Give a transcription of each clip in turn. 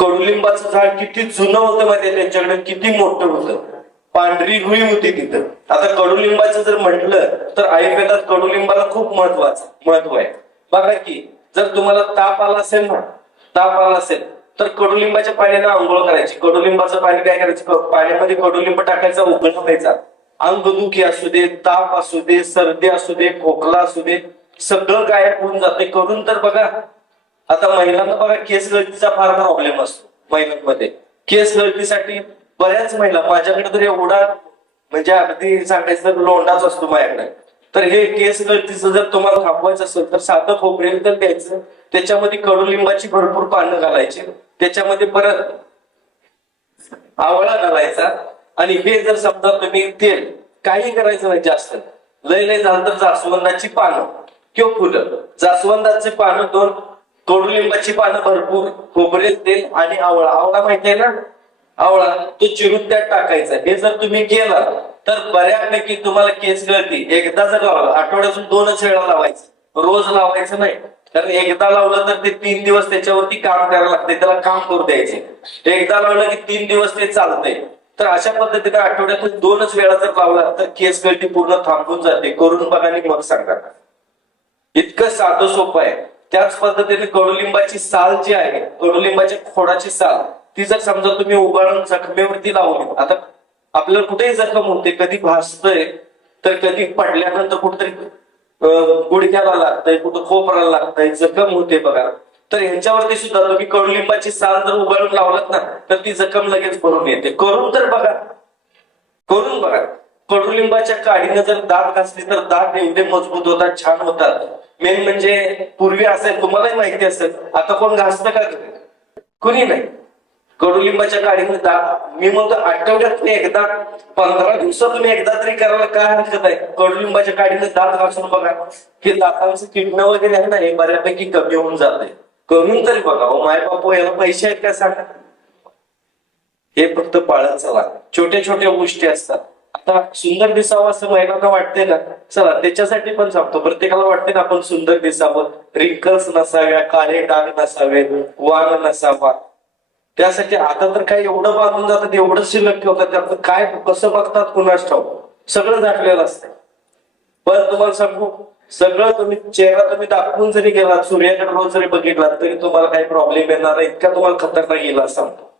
कडुलिंबाचं झाड किती जुनं होतं माहितीये त्यांच्याकडे, किती मोठं होतं, पांढरी रुई होती तिथं. आता कडुलिंबाचं जर म्हटलं तर आयुर्वेदात कडुलिंबाला खूप महत्व आहे. बघा की जर तुम्हाला ताप आला असेल ना, ताप आला असेल तर कडुलिंबाच्या पाण्याने आंघोळ करायची. कडुलिंबाचं पाणी काय करायचं, पाण्यामध्ये कडुलिंब टाकायचा, उकळवायचा. अंगदुखी असू दे, ताप असू दे, सर्दी असू दे, खोकला असू दे, सगळं गायब होऊन जाते. करून तर बघा. आता महिलांना बघा केस गळतीचा फार प्रॉब्लेम असतो महिलांमध्ये. केस गळतीसाठी बऱ्याच महिला, माझ्याकडे तर एवढा म्हणजे अगदी सांगायचं तर लोंडाच असतो माझ्याकडे. तर हे केस गळतीचं जर तुम्हाला थांबवायचं असेल तर साधं खोबरेल तर द्यायचं, त्याच्यामध्ये कडुलिंबाची भरपूर पानं घालायची, त्याच्यामध्ये परत आवळा घालायचा. आणि हे जर समजा तुम्ही तेल काही करायचं नाही जास्त, लय झालं तर जास्वंदाची पानं किंवा फुलं, जास्वंदाची पानं 2, कडुलिंबाची पानं भरपूर, खोबरेल तेल आणि आवळा. आवळा माहितीये ना, आवळा तो चिरून त्यात टाकायचा. हे जर तुम्ही केलं तर बऱ्यापैकी तुम्हाला केस गळती एकदा जर लावला, आठवड्यातून 2च वेळा लावायचं, रोज लावायचं नाही. कारण एकदा लावलं तर ते 3 दिवस त्याच्यावरती काम करायला लागते, त्याला काम करू द्यायचे. एकदा लावलं की 3 दिवस ते चालतंय. तर अशा पद्धतीने आठवड्यातून 2च वेळा जर लावला तर केस गळती पूर्ण थांबून जाते. करून बघा आणि मग सांगा. इतकं साधं सोपं आहे. त्याच पद्धतीने कडुलिंबाची साल जी आहे, कडुलिंबाच्या खोडाची साल, ती जर समजा तुम्ही उगाळून जखमेवरती लावली, आता आपल्याला कुठेही जखम होते, कधी भासतंय तर कधी पडल्यानंतर कुठेतरी गुडघ्याला लागतंय, कुठं खोपराला लागतंय, जखम होते बघा. तर ह्याच्यावरती सुद्धा तुम्ही कडुलिंबाची साल जर उगाळून लावलात ना तर ती जखम लगेच भरून येते. करून तर बघा, करून बघा. कडुलिंबाच्या काडीने जर दात घासले तर दात एवढे मजबूत होतात, छान होतात. मेन म्हणजे पूर्वी असेल, तुम्हालाही माहिती असेल, आता कोण घासतं का? कुणी नाही. कडुलिंबाच्या काडीने दात, मी म्हणतो आठवड्यात एकदा, 15 दिवसातून एकदा तरी करायला काय हरकत आहे. कडुलिंबाच्या काडीने दात घासून बघा, हे दातांचं किडणं वगैरे आहे ना, हे बऱ्यापैकी कमी होऊन जाते. करून तरी बघा. हो माय बापू, याला पैसे आहेत का सांगा. हे फक्त पाळत चला, छोट्या छोट्या गोष्टी असतात. आता सुंदर दिसावं असं महिलांना वाटते ना, चला त्याच्यासाठी पण सांगतो. प्रत्येकाला वाटते ना आपण सुंदर दिसावं, रिंकल्स नसाव्या, काळे डाग नसावे, वाण नसावा. त्यासाठी आता तर काय एवढं बांधून जातात, एवढं शिल्लक ठेवतात, त्याचं काय कसं बघतात कुणाच ठाऊक, सगळं झाकलेलं असतं. पण तुम्हाला सांगू, सगळं तुम्ही चेहरा तुम्ही दाखवून जरी गेलात, सूर्याकडे रोज जरी बघितलात तरी तुम्हाला काही प्रॉब्लेम येणार नाही. इतका तुम्हाला खतरनाक येईल सांगतो.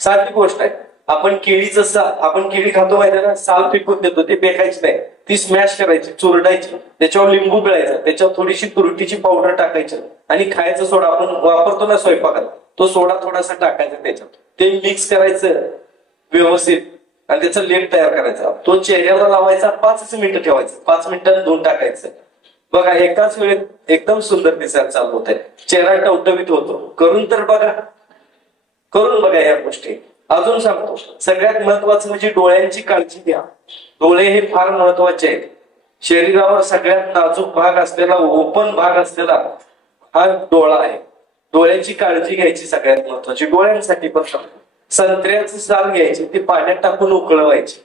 साधी गोष्ट आहे. आपण केळीचं आपण केळी खातो माहिती ना, साल फेकून देतो, ते फेकायची नाही, ती स्मॅश करायची, चुरडायची, त्याच्यावर लिंबू पिळायचं, त्याच्यावर थोडीशी तुरटीची पावडर टाकायची आणि खायचं सोडा आपण वापरतो ना स्वयंपाकात, तो सोडा थोडासा टाकायचा त्याच्यात, ते मिक्स करायचं व्यवस्थित आणि त्याचा लेप तयार करायचा. तो चेहऱ्याला लावायचा, 5 मिनिटं ठेवायचं, 5 मिनिटात धुवून टाकायचं. बघा एकाच वेळेत एकदम सुंदर दिसायला चालू होत आहे, चेहरा टवटवीत होतो. करून तर बघा, करून बघा या गोष्टी. अजून सांगतो, सगळ्यात महत्वाचं म्हणजे डोळ्यांची काळजी घ्या. डोळे हे फार महत्वाचे आहेत. शरीरावर सगळ्यात नाजूक भाग असलेला, ओपन भाग असलेला हा डोळा आहे. डोळ्यांची काळजी घ्यायची सगळ्यात महत्वाची. डोळ्यांसाठी पण सांगतो, संत्र्याची साल घ्यायची, ती पाण्यात टाकून उकळवायची,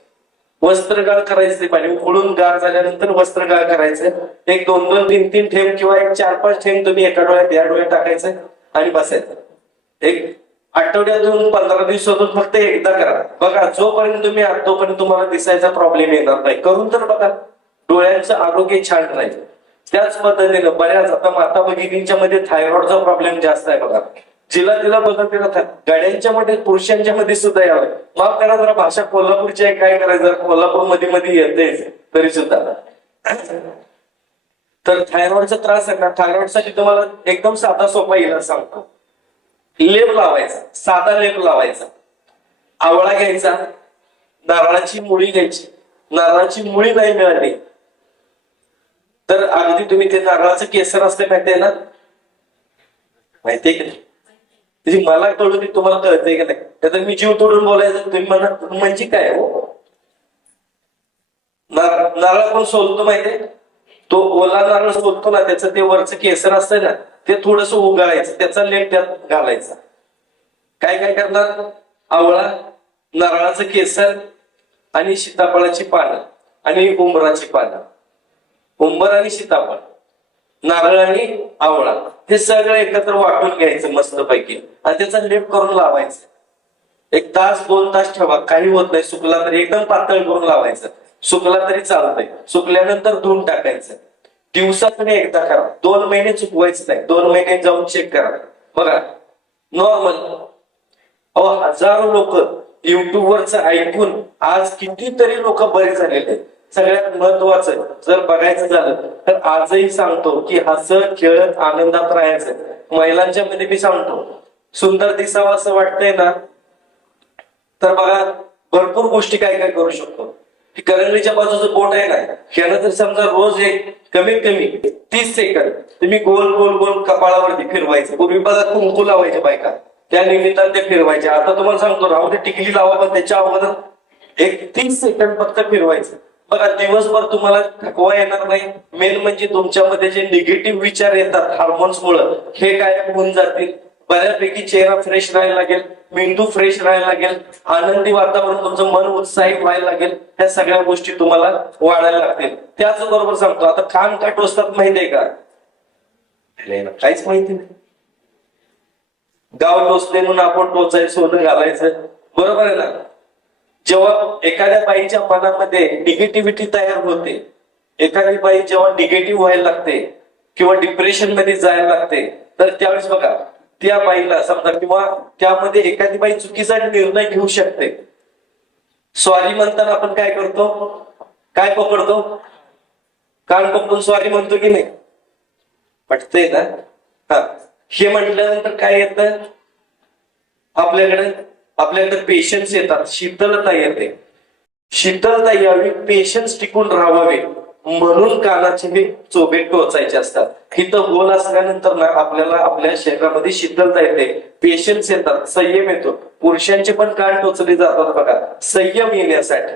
वस्त्रगाळ करायचं. ते पाणी उकळून गार झाल्यानंतर वस्त्रगाळ करायचं. एक 2-2, 3-3 थेंब किंवा एक 4-5 थेंब तुम्ही एका डोळ्यात या डोळ्यात टाकायचं आणि बसायचं. एक आठवड्यातून 15 दिवसातून फक्त एकदा करा. बघा जोपर्यंत तुम्ही तोपर्यंत तुम्हाला दिसायचा प्रॉब्लेम येणार नाही. करून तर बघा, डोळ्यांचं आरोग्य छान राहील. त्याच पद्धतीनं बऱ्याच आता माता भगिनींच्या मध्ये थायरॉइडचा प्रॉब्लेम जास्त आहे बघा. जिला बघा तिला गाड्यांच्या मध्ये, पुरुषांच्या मध्ये सुद्धा यावं. माफ करा जरा भाषा कोल्हापूरची आहे, काय करायचं, कोल्हापूर मध्ये येते तरी सुद्धा. तर थायरॉइडचा त्रास आहे ना, थायरॉइडसाठी तुम्हाला एकदम साधा सोपा इलाज सांगतो. लेप लावायचा, साधा लेप लावायचा. आवळा घ्यायचा, नारळाची मुळी घ्यायची. नारळाची मुळी नाही मिळाली तर अगदी तुम्ही ते नारळाचं केसर असते माहितीये ना, माहितीये की नाही, त्याची मला कळून तुम्हाला कळतंय की नाही. त्यात मी जीव तोडून बोलायचं, तुम्ही म्हणा म्हणजे काय हो. नारळ पण सोलतो माहितीये, तो ओला नारळ सोलतो ना, त्याचं ते वरचं केसर असतं ना, ते थोडस उगाळायचं, त्याचा लेप त्यात घालायचा. काय काय करणार, आवळा, नारळाचं केसर आणि सीताफळाची पानं आणि उंबराची पानं. उंबर आणि सीताफळ, नारळ आणि आवळा हे सगळं एकत्र वाटून घ्यायचं मस्तपैकी आणि त्याचा लेप करून लावायचं. 1 तास 2 तास ठेवा, काही होत नाही. सुकला तरी एकदम पातळ करून लावायचं, सुकला तरी चालतंय. सुकल्यानंतर धुवून टाकायचं. दिवसातून एकदा करा, 2 महिने चुकवायचं नाही. 2 महिने जाऊन चेक करा. बघा नॉर्मल हजारो लोक युट्यूबवरच ऐकून आज कितीतरी लोक बरे झालेले आहेत. सगळ्यात महत्वाचं जर बघायचं झालं तर आजही सांगतो की हसत खेळत आनंदात राहायचं. महिलांच्या मध्ये मी सांगतो सुंदर दिसावं असं वाटतंय ना, तर बघा भरपूर गोष्टी काय काय करू शकतो. की करंगलीच्या बाजूचं बोट आहे ना, ह्यानं जर समजा रोज एक कमीत कमी 30 सेकंद तुम्ही गोल गोल गोल कपाळावरती फिरवायचं. पूर्वी बघा कुंकू लावायचे बायका, त्या निमित्ताने ते फिरवायचे. आता तुम्हाला सांगतो राहू दे टिकली लावा, पण त्याच्या अगोदर एक 30 सेकंद फक्त फिरवायचं. बघा दिवसभर तुम्हाला थकवा येणार नाही. मेन म्हणजे तुमच्यामध्ये जे निगेटिव्ह विचार येतात हार्मोन्स मुळे हे काय होऊन जातील. बऱ्यापैकी चेहरा फ्रेश राहायला लागेल, मेंदू फ्रेश राहायला लागेल, आनंदी वातावरण, तुमचं मन उत्साहित व्हायला लागेल. ह्या सगळ्या गोष्टी तुम्हाला वाढायला लागतील. त्याचबरोबर सांगतो आता कान का टोचतात माहितीये का? काहीच माहिती नाही. गाव टोचले म्हणून आपण टोचायचं, सोनं घालायचं, बरोबर आहे ना. जेव्हा एखाद्या बाईच्या मनामध्ये निगेटिव्हिटी तयार होते, एखादी बाई जेव्हा निगेटिव्ह व्हायला लागते किंवा डिप्रेशन मध्ये जायला लागते, तर त्यावेळेस बघा त्या बाईला समजा किंवा त्यामध्ये एखादी बाई चुकीचा निर्णय घेऊ शकते. सॉरी म्हणताना आपण काय करतो, काय पकडतो, कान पकडून सॉरी म्हणतो की नाही, पटतंय ना. हा, हे म्हटल्यानंतर काय येतं आपल्याकडे पेशन्स येतात, शीतलता येते. शीतलता यावी, पेशन्स टिकून राहावे म्हणून कानाचे हे चोबे टोचायचे असतात. इथं गोल असल्यानंतर ना आपल्याला आपल्या शरीरामध्ये शीतलता येते, पेशन्स येतात, संयम येतो. पुरुषांचे पण कान टोचले जातात बघा, संयम येण्यासाठी.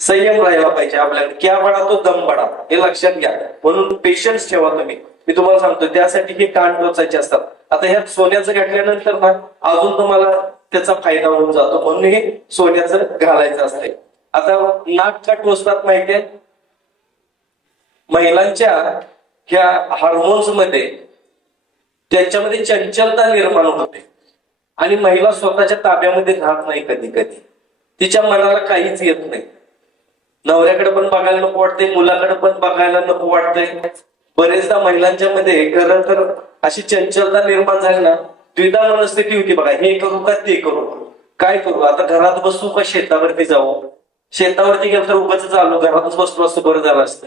संयम राहायला पाहिजे आपल्याकडे. क्या बडा तो दम बडा, हे लक्षात घ्या. म्हणून पेशन्स ठेवा तुम्ही. मी तुम्हाला सांगतो त्यासाठी हे कान टोचायचे असतात. आता ह्यात सोन्याचं घातल्यानंतर ना अजून तुम्हाला त्याचा फायदा होऊन जातो, म्हणून हे सोन्याचं घालायचं असते. आता नाक का टोचतात माहितीये? महिलांच्या ह्या हार्मोन्स मध्ये त्यांच्यामध्ये चंचलता निर्माण होते आणि महिला स्वतःच्या ताब्यामध्ये राहत नाही. कधी कधी तिच्या मनाला काहीच येत नाही. नवऱ्याकडे पण बघायला नको वाटते, मुलाकडे पण बघायला नको वाटतंय. बरेचदा महिलांच्या मध्ये खरं तर अशी चंचलता निर्माण झाली ना, द्विधा मनस्थिती होती बघा, हे करू का ते करू, काय करू, आता घरात बसू का शेतावरती जाऊ. शेतावरती गेलं तर उगाच चालू, घरातच बसलो असतं बरं झालं असतं.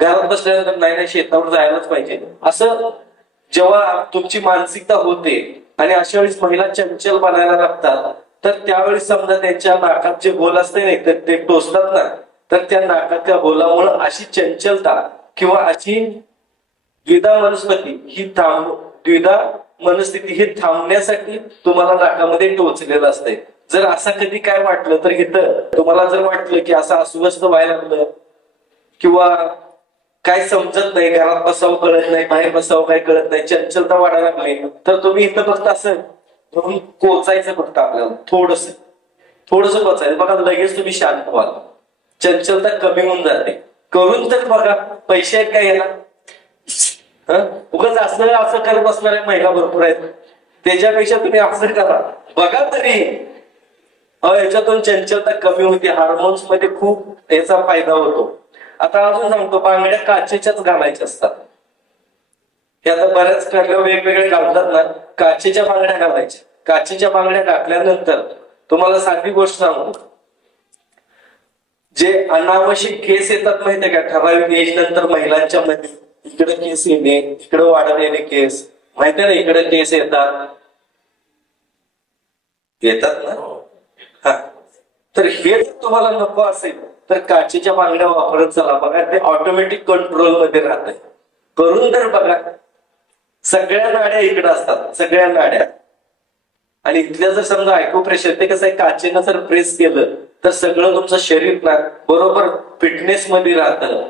घरात बसल्यानंतर नाही शेतावर जायलाच पाहिजे, असं जेव्हा तुमची मानसिकता होते आणि अशा वेळेस महिला चंचल बनायला लागतात, तर त्यावेळेस समजा त्यांच्या नाकात जे होल असते नाही तर ते टोचतात ना, तर त्या नाकातल्या होलामुळे अशी चंचलता किंवा अशी द्विधा मनस्थिती ही थांबण्यासाठी तुम्हाला नाकामध्ये टोचलेलं असते. जर असं कधी काय वाटलं तर इथं तुम्हाला जर वाटलं की असं अस्वस्थ व्हायला लागलं किंवा काय समजत नाही, घरात बसावं कळत नाही, बाहेर बसावं काय कळत नाही, चंचलता वाढायला लागली, तर तुम्ही इथं फक्त असं धरून कोचायचं फक्त आपल्याला थोडस कोचायचं. बघा लगेच तुम्ही शांत व्हाल, चंचलता कमी होऊन जाते. करून तर बघा, पैसे आहेत काय याला, उगाच असं करत बसणाऱ्या महिला भरपूर आहेत. त्याच्यापेक्षा तुम्ही असं करा, बघा तरी याच्यातून चंचलता कमी होते. हार्मोन्स मध्ये खूप याचा फायदा होतो. आता अजून सांगतो, बांगड्या काचेच्याच घालायच्या असतात. हे आता बऱ्याच कडल्या वेगवेगळे घालतात ना, काचेच्या बांगड्या घालायच्या. काचेच्या बांगड्या घातल्यानंतर तुम्हाला साधी गोष्ट सांगतो, जे अनावश्यक केस येतात माहितीये का, ठराविक एज नंतर महिलांच्या मध्ये इकडे केस येणे, इकडे वाढत येणे केस, माहितीये ना, इकडे केस येतात ना. हा, तर हे जर तुम्हाला नको असेल तर काचेच्या बांगड्या वापरत चला. बघा ते ऑटोमॅटिक कंट्रोल मध्ये राहत. करून तर बघा, सगळ्या नाड्या इकडे असतात, सगळ्या नाड्या. आणि इथल्या जर समजा आयको-प्रेशर, ते कसं आहे, काचेनं जर प्रेस केलं तर सगळं तुमचं शरीर ना बरोबर फिटनेस मध्ये राहतं.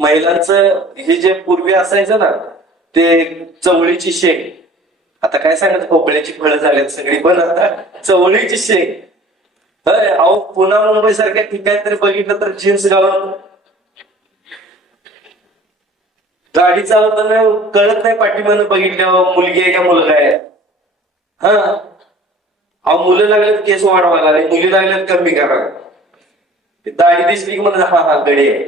महिलांचं हे जे पूर्वी असायचं ना, ते चवळीची शेंग, आता काय सांगायचं, भोपळ्याची फळं झाल्यात सगळी, पण आता चवळीची शेंग. अहो पुन्हा मुंबई सारख्या ठिकाणी तरी बघितलं तर जीन्स घालून गाडी चालवताना कळत नाही पाठीमागं बघितल्यावर मुलगी आहे का मुलगा आहे. हा अहो मुलं लागल्यात केस वाढवायला आणि मुली लागल्यात कमी करा. दाढी दिसली की म्हणा हा हा गडी आहे.